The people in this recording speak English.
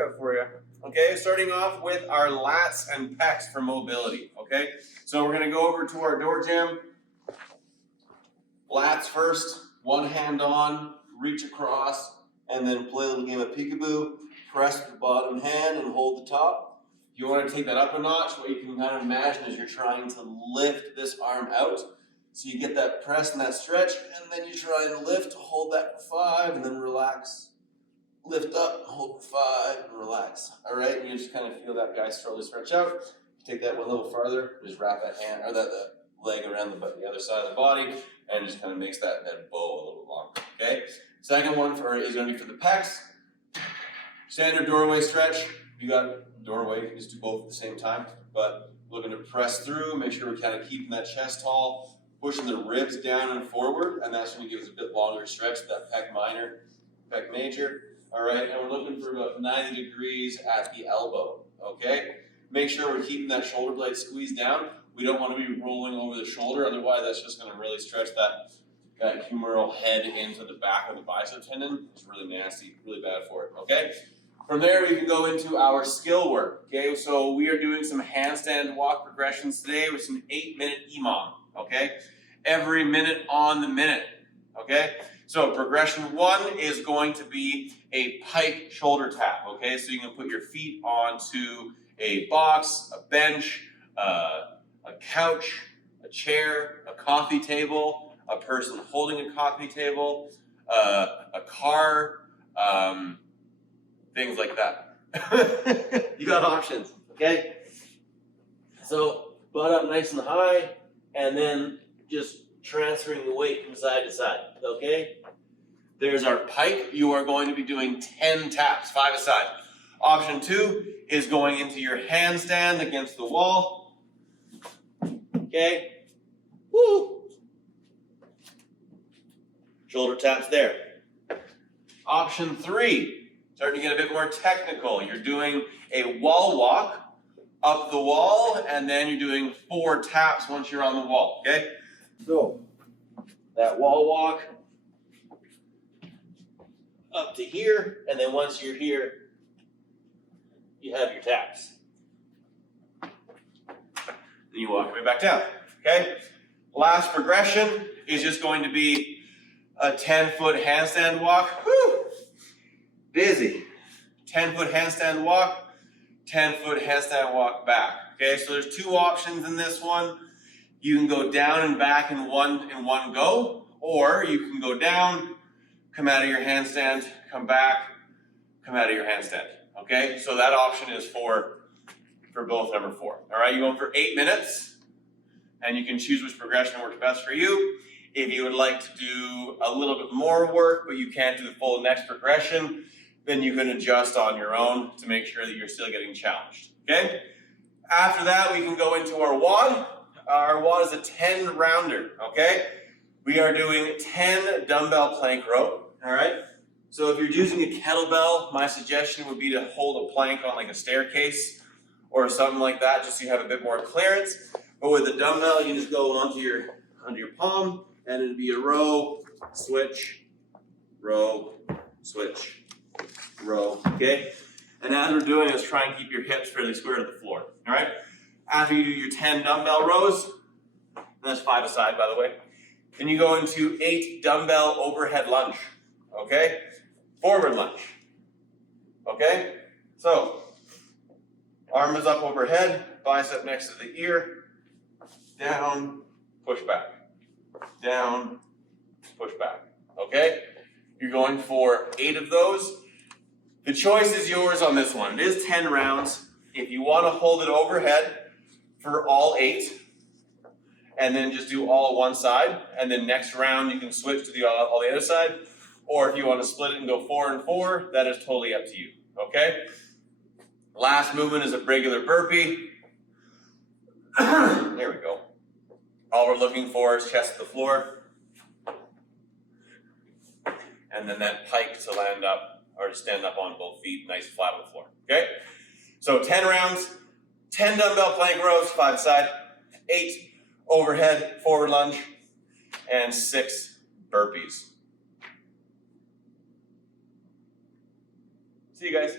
workout for you. Okay, starting off with our lats and pecs for mobility. Okay, so we're gonna go over to our door jam. Lats first, one hand on, reach across, and then play a little game of peekaboo. Press with the bottom hand and hold the top. If you want to take that up a notch, what you can kind of imagine is you're trying to lift this arm out. So you get that press and that stretch, and then you try and lift, hold that for 5, and then relax. Lift up, hold for 5, and relax. All right, and you just kind of feel that guy slowly stretch out. Take that one a little farther, just wrap that hand or that leg around the other side of the body, and just kind of makes that bow a little longer. Okay. Second one is going to be for the pecs. Standard doorway stretch. You got doorway, you can just do both at the same time. But looking to press through, make sure we're kind of keeping that chest tall, pushing the ribs down and forward, and that's going to give us a bit longer stretch, that pec minor, pec major. All right, and we're looking for about 90 degrees at the elbow, okay? Make sure we're keeping that shoulder blade squeezed down. We don't want to be rolling over the shoulder, otherwise that's just going to really stretch that humeral head into the back of the bicep tendon. It's really nasty, really bad for it, okay? From there, we can go into our skill work, okay? So we are doing some handstand walk progressions today with some 8-minute EMOM, okay? Every minute on the minute, okay? So progression 1 is going to be a pike shoulder tap, okay? So you can put your feet onto a box, a bench, a couch, a chair, a coffee table, a person holding a coffee table, a car, things like that. You got options, okay? So butt up nice and high, and then just transferring the weight from side to side, okay? There's our pike. You are going to be doing 10 taps, 5 aside. Option 2 is going into your handstand against the wall. Okay? Woo! Shoulder taps there. Option 3, starting to get a bit more technical. You're doing a wall walk up the wall, and then you're doing 4 taps once you're on the wall, okay? So, that wall walk up to here, and then once you're here, you have your taps. Then you walk your way back down, okay? Last progression is just going to be a 10-foot handstand walk. Whew! Busy. 10-foot handstand walk, 10-foot handstand walk back. Okay, so there's 2 options in this one. You can go down and back in one go, or you can go down, come out of your handstand, come back, come out of your handstand. Okay, so that option is for both number 4. All right, you're going for 8 minutes, and you can choose which progression works best for you. If you would like to do a little bit more work, but you can't do the full next progression, then you can adjust on your own to make sure that you're still getting challenged. Okay? After that, we can go into our WOD. Our WOD is a 10-rounder, okay? We are doing 10 dumbbell plank row, all right? So if you're using a kettlebell, my suggestion would be to hold a plank on like a staircase or something like that, just so you have a bit more clearance. But with a dumbbell, you can just go onto your palm, and it'd be a row, switch, row, switch, row, okay? And as we're doing is try and keep your hips fairly square to the floor, all right? After you do your 10 dumbbell rows, and that's 5 aside, by the way, then you go into 8 dumbbell overhead lunge, okay? Forward lunge, okay? So, arm is up overhead, bicep next to the ear, down, push back, down, push back, okay? You're going for 8 of those. The choice is yours on this one. It is 10 rounds. If you want to hold it overhead for all 8, and then just do all one side, and then next round you can switch to all the other side, or if you want to split it and go 4 and 4, that is totally up to you, okay? Last movement is a regular burpee. There we go. All we're looking for is chest to the floor, and then that pike to land up, or to stand up on both feet, nice flat on the floor, okay? So 10 rounds, 10 dumbbell plank rows, 5 aside, 8 overhead forward lunge, and 6 burpees. See you guys.